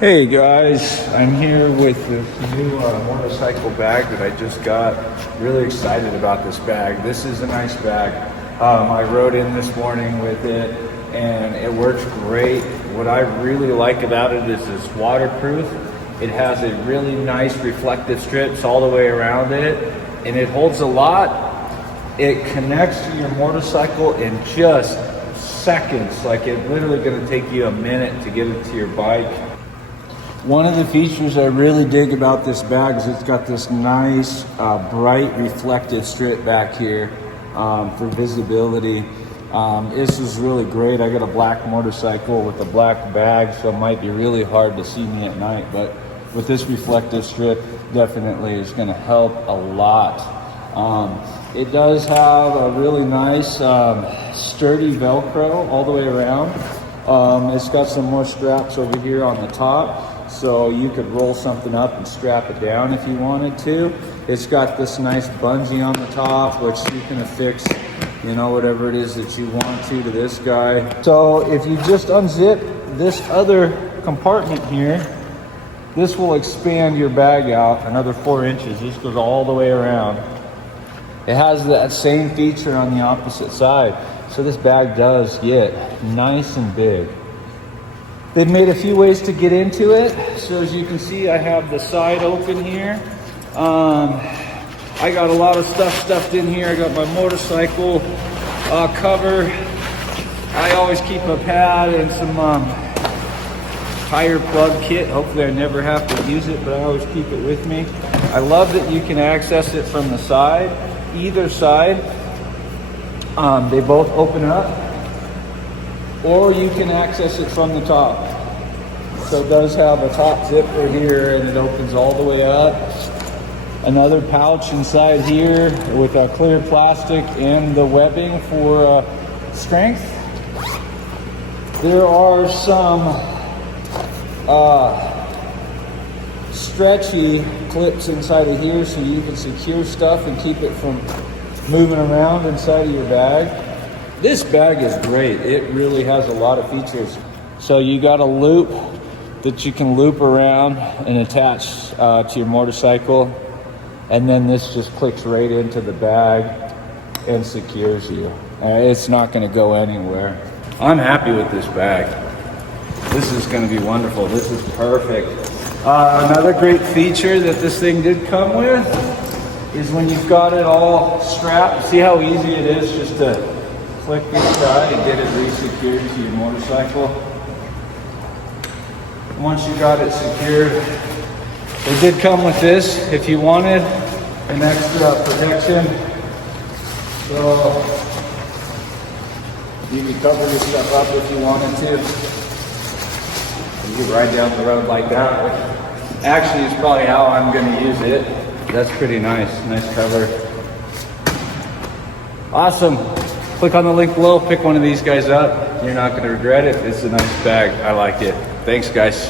Hey guys, I'm here with this new motorcycle bag that I just got. Really excited about this bag. This is a nice bag. I rode in this morning with it and it works great. What I really like about it is it's waterproof. It has a really nice reflective strips all the way around it and it holds a lot. It connects to your motorcycle in just seconds. Like it's literally going to take you a minute to get it to your bike. One of the features I really dig about this bag is it's got this nice bright reflective strip back here for visibility. This is really great. I got a black motorcycle with a black bag, so it might be really hard to see me at night, but with this reflective strip, definitely is going to help a lot. It does have a really nice sturdy Velcro all the way around. It's got some more straps over here on the top, so you could roll something up and strap it down if you wanted to. It's got this nice bungee on the top, which you can affix, whatever it is that you want to this guy. So if you just unzip this other compartment here, this will expand your bag out another 4 inches. This goes all the way around. It has that same feature on the opposite side. So this bag does get nice and big. They've made a few ways to get into it. So as you can see, I have the side open here. I got a lot of stuff stuffed in here. I got my motorcycle cover. I always keep a pad and some tire plug kit. Hopefully I never have to use it, but I always keep it with me. I love that you can access it from the side, either side. They both open up, or you can access it from the top. So it does have a top zipper here and it opens all the way up. Another pouch inside here with a clear plastic and the webbing for strength. There are some stretchy clips inside of here so you can secure stuff and keep it from moving around inside of your bag. This bag is great. It really has a lot of features. So you got a loop that you can loop around and attach to your motorcycle, and then this just clicks right into the bag and secures you. It's not going to go anywhere. I'm happy with this bag. This is going to be wonderful. This is perfect. Another great feature that this thing did come with is when you've got it all strapped. See how easy it is just to click this side and get it re-secured to your motorcycle. Once you got it secured, it did come with this if you wanted an extra protection. So you can cover this stuff up if you wanted to. You can ride down the road like that. Actually, it's probably how I'm going to use it. That's pretty nice. Nice cover. Awesome. Click on the link below. Pick one of these guys up. You're not going to regret it. It's a nice bag. I like it. Thanks, guys.